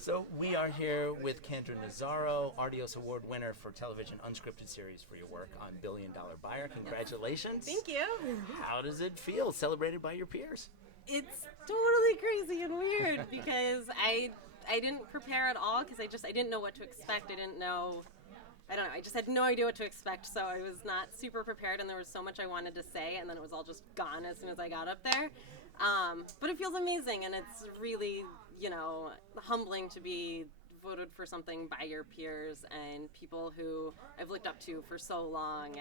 So we are here with Candra Nazzaro, Artios Award winner for television unscripted series for your work on Billion Dollar Buyer. Congratulations. Thank you. How does it feel, celebrated by your peers? It's totally crazy and weird because I didn't prepare at all because I didn't know what to expect. I just had no idea what to expect, so I was not super prepared, and there was so much I wanted to say, and then it was all just gone as soon as I got up there. But it feels amazing, and it's really, humbling to be voted for something by your peers and people who I've looked up to for so long,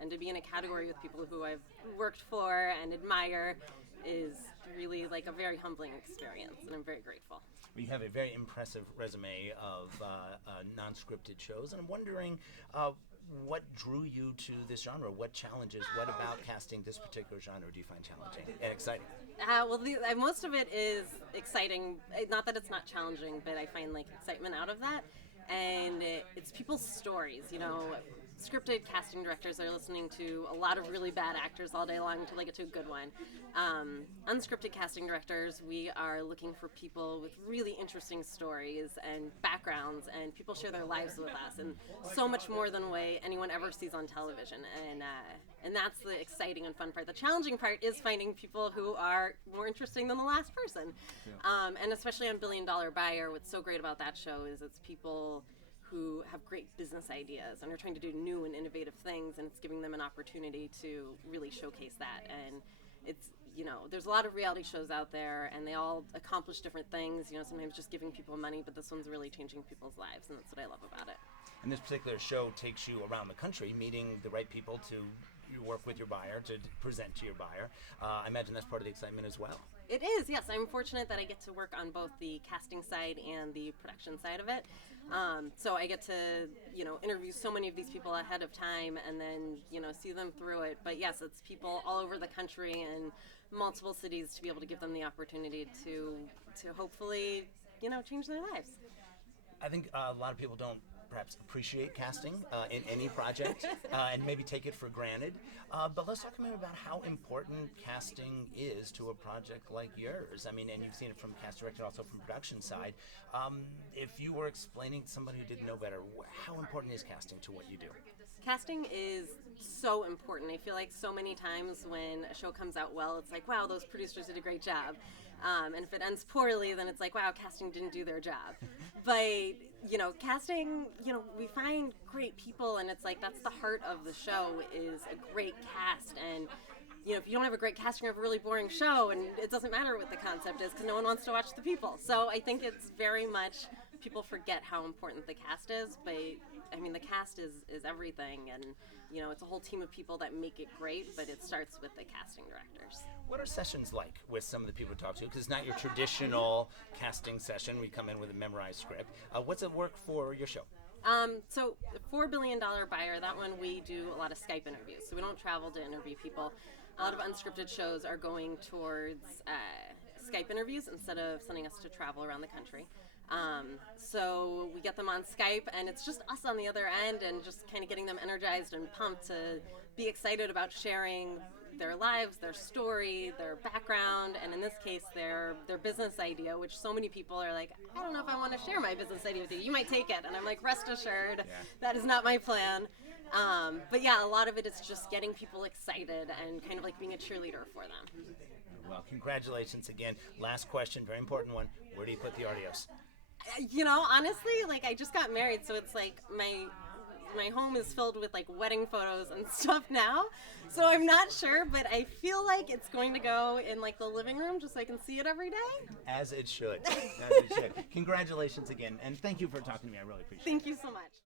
and to be in a category with people who I've worked for and admire is really like a very humbling experience, and I'm very grateful. You have a very impressive resume of non-scripted shows, and I'm wondering what drew you to this genre? What challenges, what about casting this particular genre do you find challenging and exciting? Most of it is exciting. Not that it's not challenging, but I find excitement out of that. And it's people's stories, Scripted casting directors are listening to a lot of really bad actors all day long until they get to a good one. Unscripted casting directors, we are looking for people with really interesting stories and backgrounds, and people share their lives with us, and so much more than way anyone ever sees on television. And that's the exciting and fun part. The challenging part is finding people who are more interesting than the last person. Yeah. And especially on Billion Dollar Buyer, what's so great about that show is it's people who have great business ideas and are trying to do new and innovative things, and it's giving them an opportunity to really showcase that. And it's, there's a lot of reality shows out there, and they all accomplish different things, sometimes just giving people money, but this one's really changing people's lives, and that's what I love about it. And this particular show takes you around the country, meeting the right people to work with your buyer, to present to your buyer. I imagine that's part of the excitement as well. It is, yes. I'm fortunate that I get to work on both the casting side and the production side of it. So I get to, interview so many of these people ahead of time and then, see them through it. But yes, it's people all over the country and multiple cities to be able to give them the opportunity to hopefully, change their lives. I think a lot of people don't perhaps appreciate casting in any project and maybe take it for granted. But let's talk a minute about how important casting is to a project like yours. I mean, and you've seen it from cast director, also from production side. If you were explaining to somebody who didn't know better, how important is casting to what you do? Casting is so important. I feel like so many times when a show comes out well, it's like, wow, those producers did a great job. And if it ends poorly, then it's like, wow, casting didn't do their job. But, casting, we find great people, and it's like that's the heart of the show is a great cast. And, if you don't have a great cast, you're going to have a really boring show, and it doesn't matter what the concept is because no one wants to watch the people. So I think it's very much, people forget how important the cast is, but, the cast is everything, and, it's a whole team of people that make it great, but it starts with the casting directors. What are sessions like with some of the people we talk to? Because it's not your traditional casting session. We come in with a memorized script. What's it work for your show? So for $1 Billion Buyer, that one we do a lot of Skype interviews. So we don't travel to interview people. A lot of unscripted shows are going towards Skype interviews instead of sending us to travel around the country. So we get them on Skype, and it's just us on the other end and just kind of getting them energized and pumped to be excited about sharing their lives, their story, their background, and in this case, their business idea, which so many people are like, I don't know if I want to share my business idea with you. You might take it. And I'm like, rest assured, That is not my plan. But yeah, a lot of it is just getting people excited and kind of like being a cheerleader for them. Well, congratulations again. Last question, very important one. Where do you put the Artios? Honestly, I just got married, so it's like my home is filled with wedding photos and stuff now. So I'm not sure, but I feel like it's going to go in the living room just so I can see it every day. As it should. As it should. Congratulations again, and thank you for talking to me. I really appreciate it. Thank you so much.